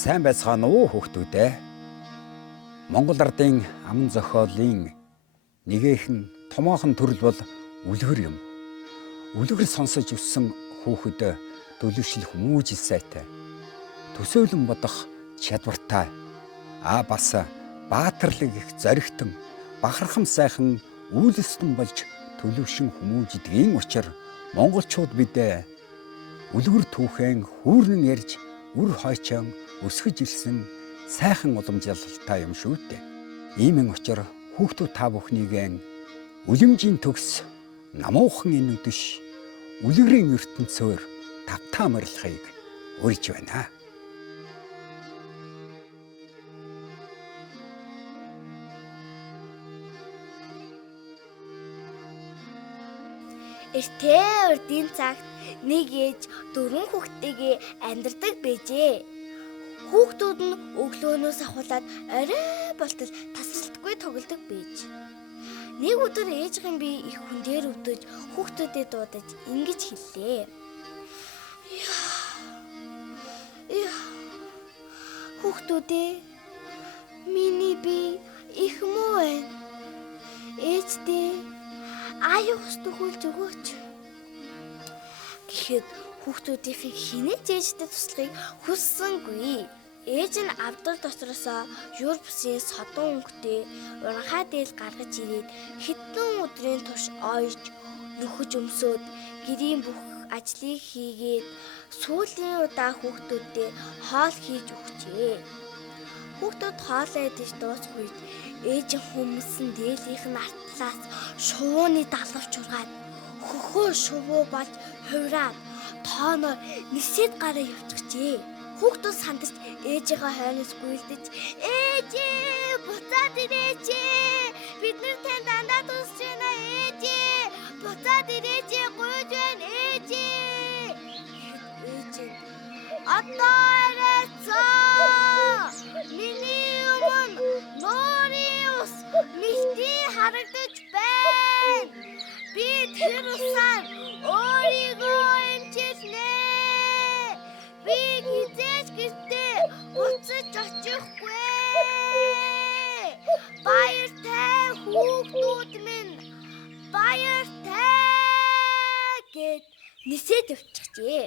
Сайн байцгаана уу хүүхдүүдээ. Монгол ардын аман зохиолын нэгэн томоохон төрөл бол үлгэр юм. Үлгэр сонсож өссөн хүүхэд төлөвшлөх мүүжил сайтай, төсөөлөн бодох чадвартай, бас баатарлаг их зоригтон, бахархам сайхан үйлстэн болж төлөвшин хүмүүждгийн учир монголчууд бид үлгэр түүхэн хүүрнэн ярьж үр хойчон өсгөж ирсэн сайхан уламжлалтай юм шүү дээ. Иймэн учир хүүхдүүд та бүхнийг үлэмжийн төгс намуухан энэ үдэш үлгэрийн ертөнцөөр тавтаа морилхыг урьж байна. Эртээ урдын цагт нэг ээж 4 хүүхдтэйгээ амьдардаг байжээ. Хүүхдүүд нь өглөөнөөс ахуулаад орой болтол тасралтгүй тоглодог байж. Нэг өдөр ээжийн би их хүн дээр өвдөж хүүхдүүдэд дуудаж ингэж хэллээ. Хүүхдүүдээ, миний би их муу байна. Ээждээ аюу хөстөхүүлж өгөөч. Гэхэд хүүхдүүдийн хинэж ээжтэй туслахыг хүссэнгүй. Ээж нь авдар дотроосоо юр бусын содон өнгөтэй уранхай дээл гаргаж ирээд хэдэн өдрийн турш ойж нөхөж өмсөөд гэрийн бүх ажлыг хийгээд сүүлийн удаа хүүхдүүдэд хоол хийж өгчээ. Хүүхдүүд хоолоо идэж дуусах үед ээж хүмүүсэн дээлийнх нь артлаас шувууны далавч ургаад хөхөө шувуу болж хувраад тооноор нисээд гараа явчихжээ. Хүүхдүүд сандаж ээжийнхээ хойноос гүйлдэж ээжээ буцаад ирээч. Бид нар тань дандаа тусч байна ээжээ. Буцаад ирээч гуйж байна ээжээ. Ээж одоо ирээцээ. Миний өмнө нуурын ус мэлтий харагдаж байна. Би тэр усаар өөрийгөө эмчилнэ. Би хизээж гэртээ буцаж очихгүй. Баяртай хүүхдүүд минь, баяртай гэд нисээд явчихжээ.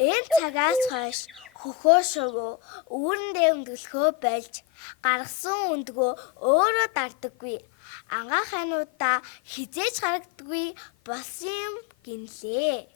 Энэ цагаас хойш хөхөө шувуу үүрэндээ өмдөглөхөө болж гаргасан өндгөө өөрөө дардаггүй. Ангаахайнуудаа хизээж харагддаггүй болсон юм гинлээ.